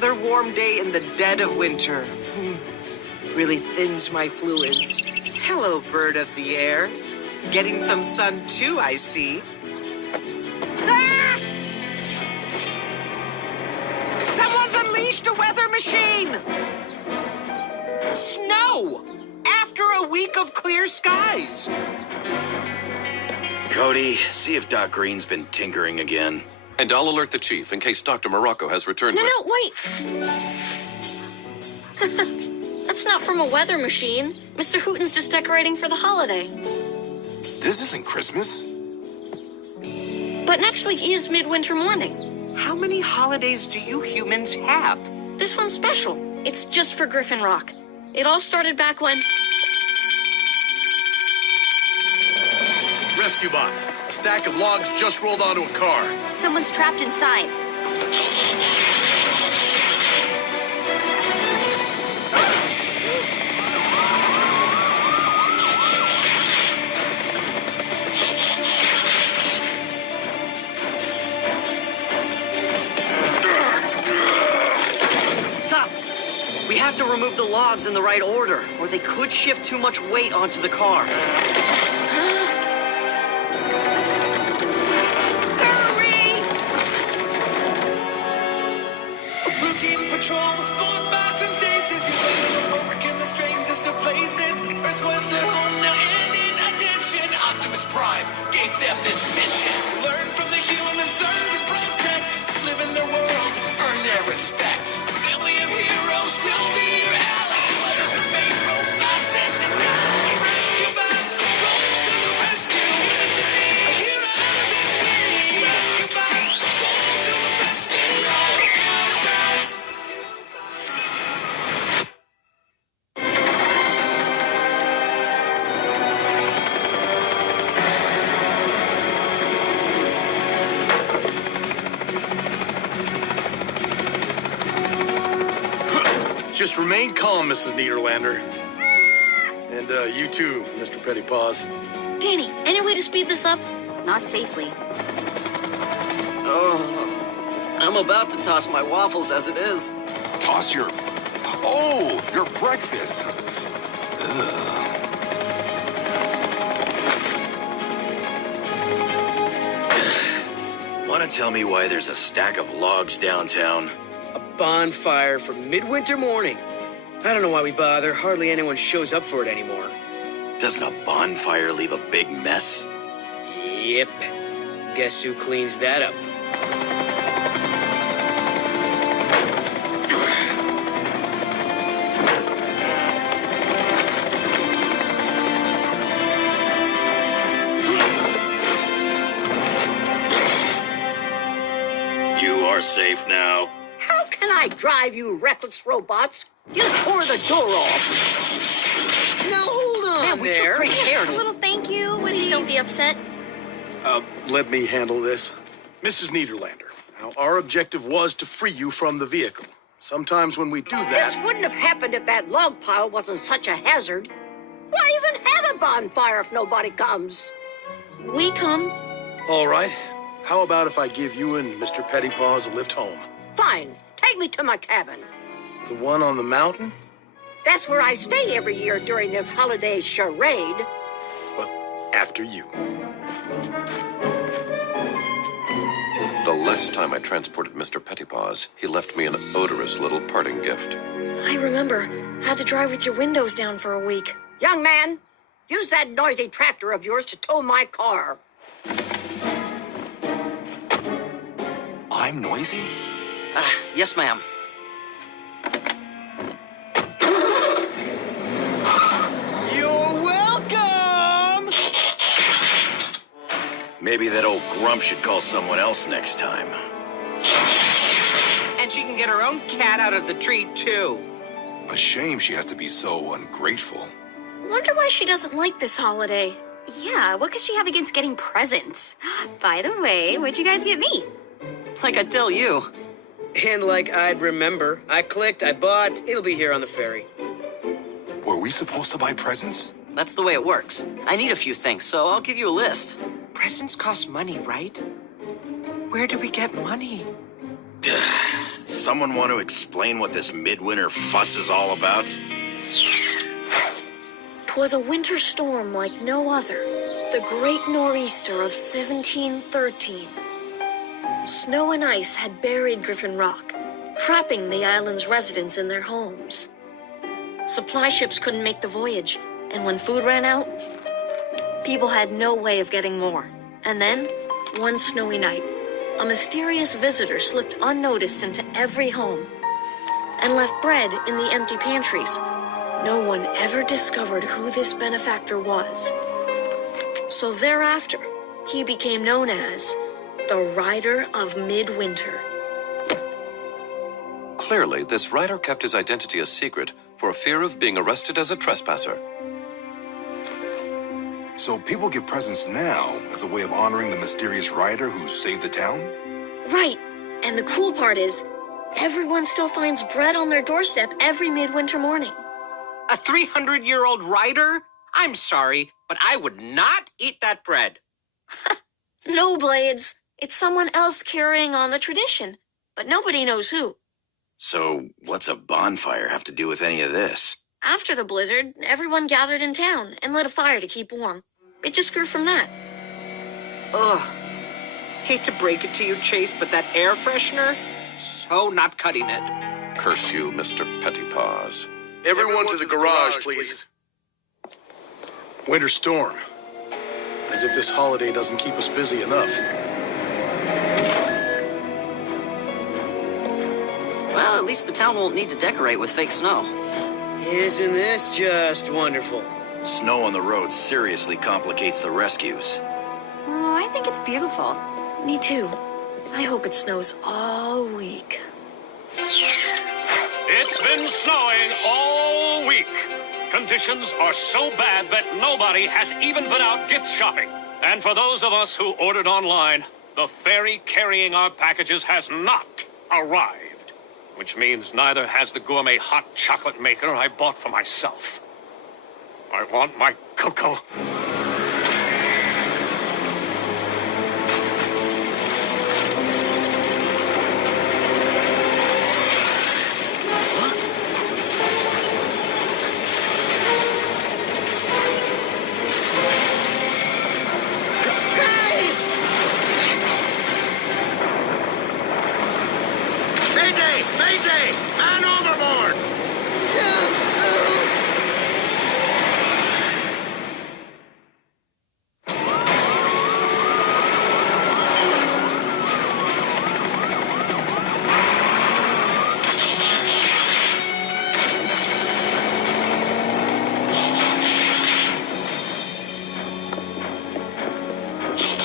Another warm day in the dead of winter. Really thins my fluids. Hello, bird of the air. Getting some sun too, I see. Ah! Someone's unleashed a weather machine! Snow! After a week of clear skies. Cody, see if Doc Green's been tinkering again. And I'll alert the chief in case Dr. Morocco has returned No, with... no, wait. That's not from a weather machine. Mr. Hooten's just decorating for the holiday. This isn't Christmas. But next week is Midwinter Morning. How many holidays do you humans have? This one's special. It's just for Griffin Rock. It all started back when... Rescue bots. A stack of logs just rolled onto a car. Someone's trapped inside. Stop! We have to remove the logs in the right order, or they could shift too much weight onto the car. Patrol with 4 box and chases. He's ready to work in the strangest of places. Earth was their home, now and in addition, Optimus Prime gave them this mission. Learn from the humans, serve and protect. Live in their world, earn their respect. Family of heroes will be your allies. Let us remain robots in disguise. Rescue bots, go to the rescue. Heroes indeed. Rescue bots, go to the rescue. Just remain calm, Mrs. Niederlander. And you too, Mr. Pettypaws. Danny, any way to speed this up? Not safely. Oh, I'm about to toss my waffles as it is. Toss your... Oh, your breakfast. Want to tell me why there's a stack of logs downtown? A bonfire for Midwinter Morning. I don't know why we bother. Hardly anyone shows up for it anymore. Doesn't a bonfire leave a big mess? Yep. Guess who cleans that up? You are safe now. How can I drive, you reckless robots? You tore the door off. No, hold on Man, we took there. great care A of it. little thank you. What do Please you... don't be upset. Let me handle this. Mrs. Niederlander, now our objective was to free you from the vehicle. Sometimes when we do This that... wouldn't have happened if that log pile wasn't such a hazard. Why even have a bonfire if nobody comes? We come. All right. How about if I give you and Mr. Pettypaws a lift home? Fine, take me to my cabin. The one on the mountain? That's where I stay every year during this holiday charade. Well, after you. The last time I transported Mr. Pettypaws, he left me an odorous little parting gift. I remember. Had to drive with your windows down for a week. Young man, use that noisy tractor of yours to tow my car. I'm noisy? Yes, ma'am. You're welcome! Maybe that old grump should call someone else next time. And she can get her own cat out of the tree, too. A shame she has to be so ungrateful. Wonder why she doesn't like this holiday. Yeah, what could she have against getting presents? By the way, what'd you guys get me? Like I tell you. And like I'd remember. I clicked, I bought, it'll be here on the ferry. Were we supposed to buy presents? That's the way it works. I need a few things, so I'll give you a list. Presents cost money, right? Where do we get money? Someone want to explain what this midwinter fuss is all about? 'Twas a winter storm like no other, the great nor'easter of 1713. Snow and ice had buried Griffin Rock, trapping the island's residents in their homes. Supply ships couldn't make the voyage, and when food ran out, people had no way of getting more. And then, one snowy night, a mysterious visitor slipped unnoticed into every home and left bread in the empty pantries. No one ever discovered who this benefactor was. So thereafter, he became known as the Rider of Midwinter. Clearly, this rider kept his identity a secret for fear of being arrested as a trespasser. So people give presents now as a way of honoring the mysterious rider who saved the town? Right. And the cool part is, everyone still finds bread on their doorstep every midwinter morning. A 300-year-old rider? I'm sorry, but I would not eat that bread. No, Blades. It's someone else carrying on the tradition, but nobody knows who. So, what's a bonfire have to do with any of this? After the blizzard, everyone gathered in town and lit a fire to keep warm. It just grew from that. Ugh. Hate to break it to you, Chase, but that air freshener? So not cutting it. Curse you, Mr. Pettypaws. Everyone to the garage, please. Winter storm. As if this holiday doesn't keep us busy enough. Well, at least the town won't need to decorate with fake snow. Isn't this just wonderful? Snow on the road seriously complicates the rescues. Oh, I think it's beautiful. Me too. I hope it snows all week. It's been snowing all week. Conditions are so bad that nobody has even been out gift shopping. And for those of us who ordered online, the ferry carrying our packages has not arrived. Which means neither has the gourmet hot chocolate maker I bought for myself. I want my cocoa. Mayday! Mayday! Man overboard!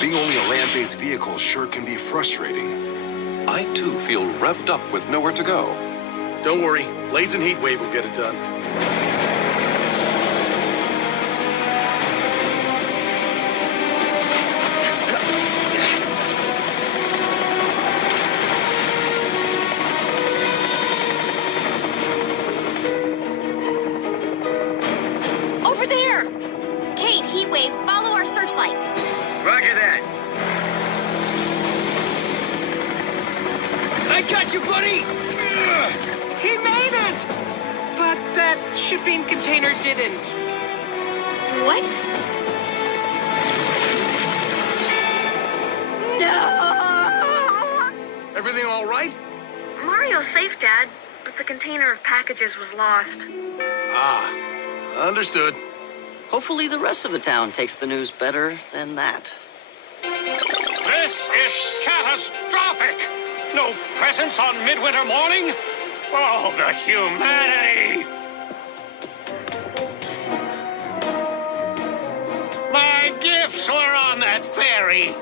Being only a land-based vehicle sure can be frustrating. I, too, feel revved up with nowhere to go. Don't worry, Blades and Heatwave will get it done. Over there! Kate, Heatwave, follow our searchlight. Roger that. I got you, buddy! He made it! But that shipping container didn't. What? No! Everything all right? Mario's safe, Dad, but the container of packages was lost. Ah, understood. Hopefully the rest of the town takes the news better than that. This is catastrophic! No presents on midwinter morning? Oh, the humanity! My gifts were on that ferry.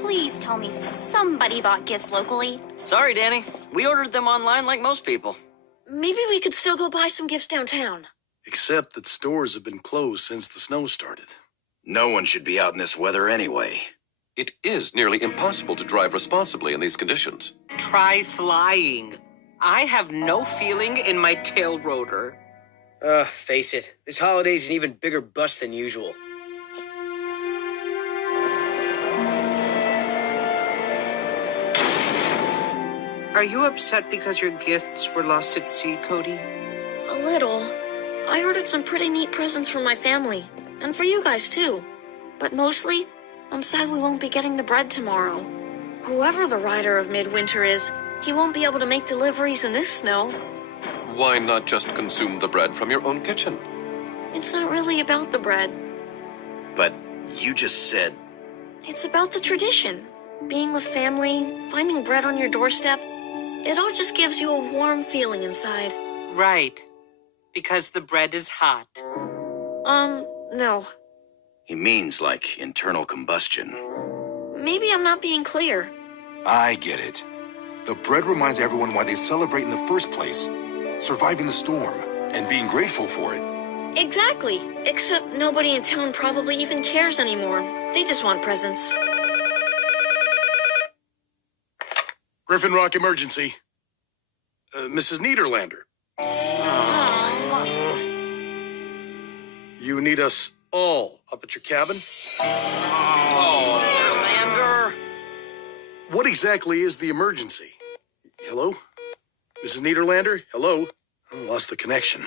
Please tell me somebody bought gifts locally. Sorry, Danny. We ordered them online like most people. Maybe we could still go buy some gifts downtown. Except that stores have been closed since the snow started. No one should be out in this weather anyway. It is nearly impossible to drive responsibly in these conditions. Try flying. I have no feeling in my tail rotor. Face it, this holiday's an even bigger bust than usual. Are you upset because your gifts were lost at sea, Cody? A little. I ordered some pretty neat presents for my family, and for you guys too. But mostly, I'm sad we won't be getting the bread tomorrow. Whoever the rider of Midwinter is, he won't be able to make deliveries in this snow. Why not just consume the bread from your own kitchen? It's not really about the bread. But you just said... It's about the tradition. Being with family, finding bread on your doorstep. It all just gives you a warm feeling inside. Right. Because the bread is hot. No. He means like internal combustion. Maybe I'm not being clear. I get it. The bread reminds everyone why they celebrate in the first place. Surviving the storm and being grateful for it. Exactly. Except nobody in town probably even cares anymore. They just want presents. Griffin Rock emergency. Mrs. Niederlander. You need us all up at your cabin? Niederlander! What exactly is the emergency? Hello? Mrs. Niederlander? Hello? I lost the connection.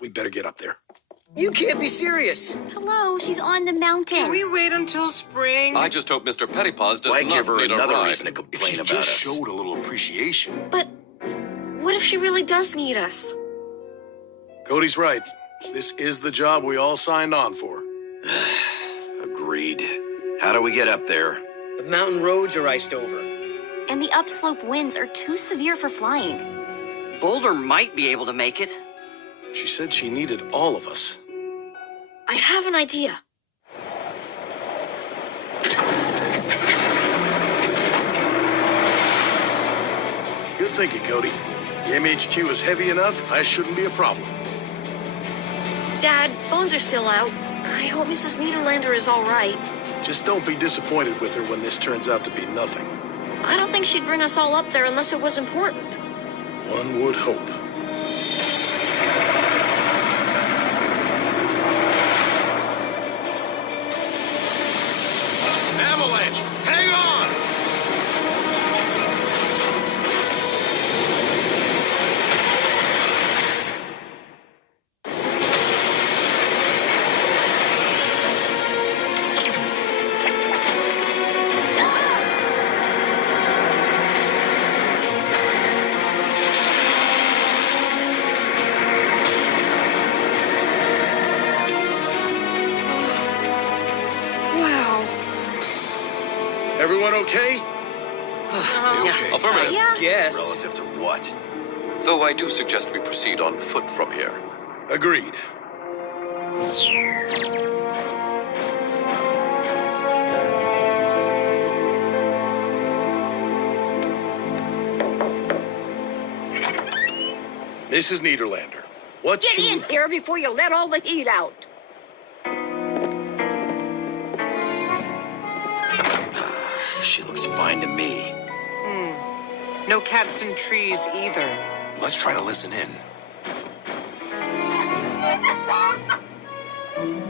We'd better get up there. You can't be serious. Hello, she's on the mountain. Can we wait until spring? I just hope Mr. Pettypaws does Why not give her need a another ride. reason to If complain she about just us? showed a little appreciation. But what if she really does need us? Cody's right. This is the job we all signed on for. Agreed. How do we get up there? The mountain roads are iced over. And the upslope winds are too severe for flying. Boulder might be able to make it. She said she needed all of us. I have an idea. Good thinking, Cody. The MHQ is heavy enough, I shouldn't be a problem. Dad, phones are still out. I hope Mrs. Niederlander is all right. Just don't be disappointed with her when this turns out to be nothing. I don't think she'd bring us all up there unless it was important. One would hope. Avalanche, hang on! Wow. Everyone okay? Okay. Affirmative. Yeah. Yes. Relative to what? Though I do suggest we proceed on foot from here. Agreed. Mrs. Niederlander, what Get can in here before you let all the heat out. She looks fine to me. No cats and trees either. Let's try to listen in.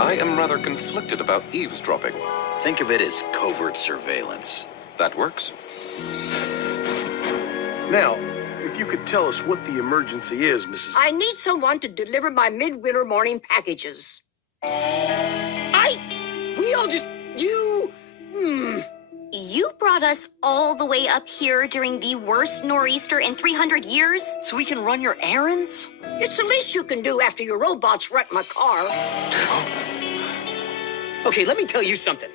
I am rather conflicted about eavesdropping. Think of it as covert surveillance. That works. Now, if you could tell us what the emergency is, Mrs. I need someone to deliver my midwinter morning packages. You brought us all the way up here during the worst nor'easter in 300 years? So we can run your errands? It's the least you can do after your robots wrecked my car. Okay, let me tell you something.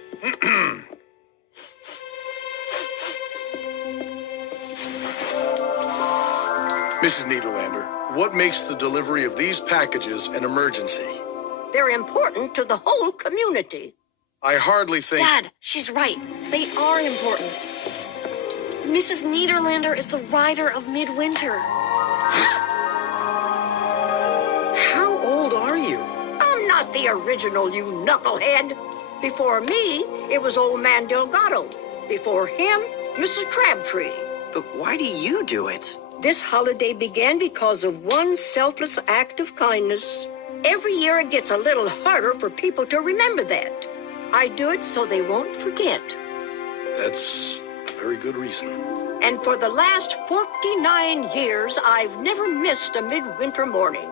Mrs. Niederlander, what makes the delivery of these packages an emergency? They're important to the whole community. I hardly think... Dad, she's right. They are important. Mrs. Niederlander is the rider of Midwinter. How old are you? I'm not the original, you knucklehead. Before me, it was old man Delgado. Before him, Mrs. Crabtree. But why do you do it? This holiday began because of one selfless act of kindness. Every year it gets a little harder for people to remember that. I do it so they won't forget. That's a very good reason. And for the last 49 years, I've never missed a midwinter morning.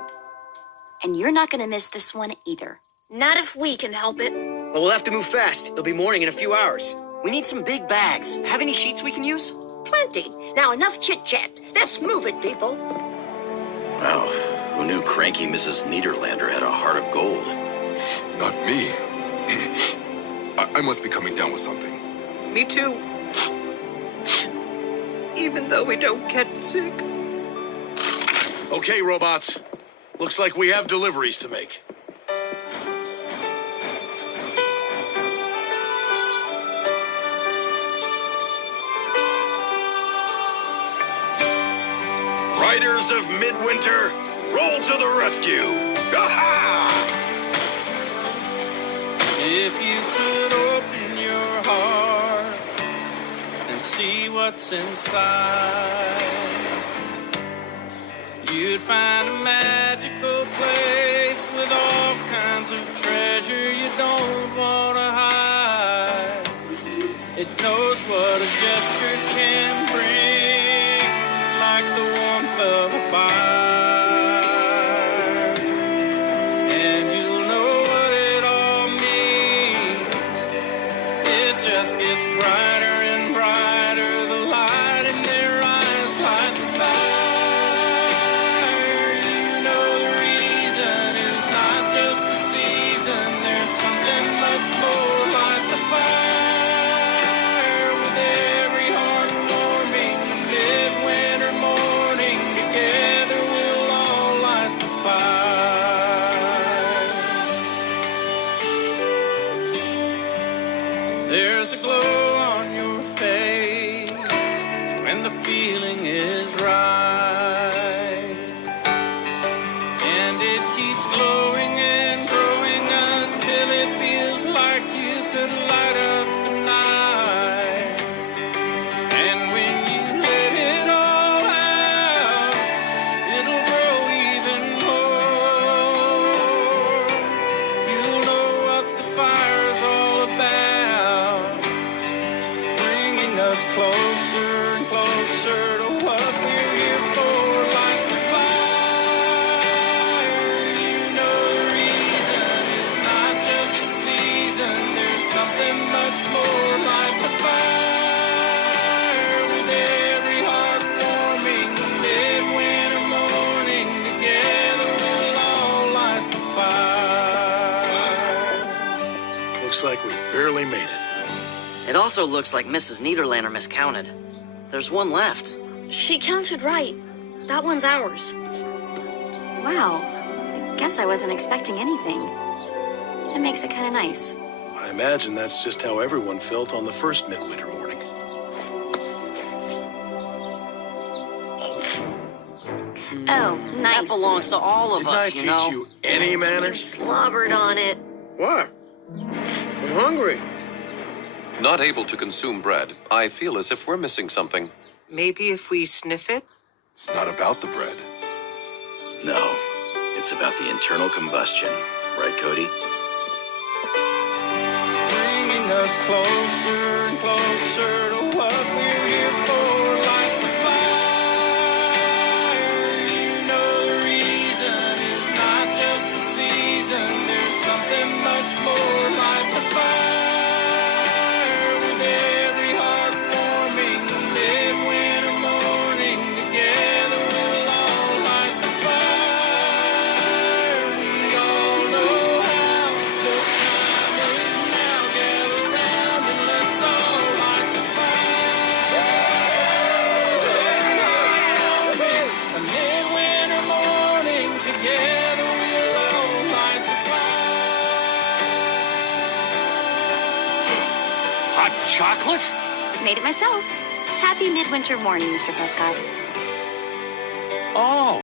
And you're not going to miss this one either. Not if we can help it. Well, we'll have to move fast. It'll be morning in a few hours. We need some big bags. Have any sheets we can use? Plenty. Now enough chit-chat. Let's move it, people. Wow, who knew cranky Mrs. Niederlander had a heart of gold? Not me. I must be coming down with something. Me too. Even though we don't get sick. Okay, robots. Looks like we have deliveries to make. Riders of Midwinter, roll to the rescue! Aha! If you could open your heart and see what's inside, you'd find a magical place with all kinds of treasure you don't want to hide. It knows what a gesture can bring, like the warmth of a fire. And you'll know what it all means. It just gets brighter and brighter. The light in their eyes light the fire. You know the reason is not just the season. There's something much more like the fire. With every heartwarming midwinter morning, together we'll all light the fire. There's a glow on your face when the feeling is right, and it keeps glowing and growing until it feels like you could light up the night. And when you let it all out, it'll grow even more. You'll know what the fire's all about, bringing us closer and closer to what we're here for. Like the fire, you know the reason is not just the season. There's something much more like the fire. With every heartwarming midwinter morning, together we'll all light the fire. Looks like we barely made it. It also looks like Mrs. Niederlander miscounted. There's one left. She counted right. That one's ours. Wow. I guess I wasn't expecting anything. That makes it kind of nice. I imagine that's just how everyone felt on the first midwinter morning. Oh, nice. That belongs to all of Didn't us, I teach know. you any manners? Slobbered on it. What? I'm hungry. Not able to consume bread, I feel as if we're missing something. Maybe if we sniff it? It's not about the bread. No, it's about the internal combustion. Right, Cody? Bringing us closer and closer to what we're here for. Like the fire, you know the reason is not just the season. There's something much more like the fire. With every heartwarming midwinter morning, together we'll all light the fire. We all know how. The time is now. Gather round and let's all light the fire. A midwinter morning, together we'll all light the fire. Hot chocolate? Made it myself. Happy midwinter morning, Mr. Prescott. Oh.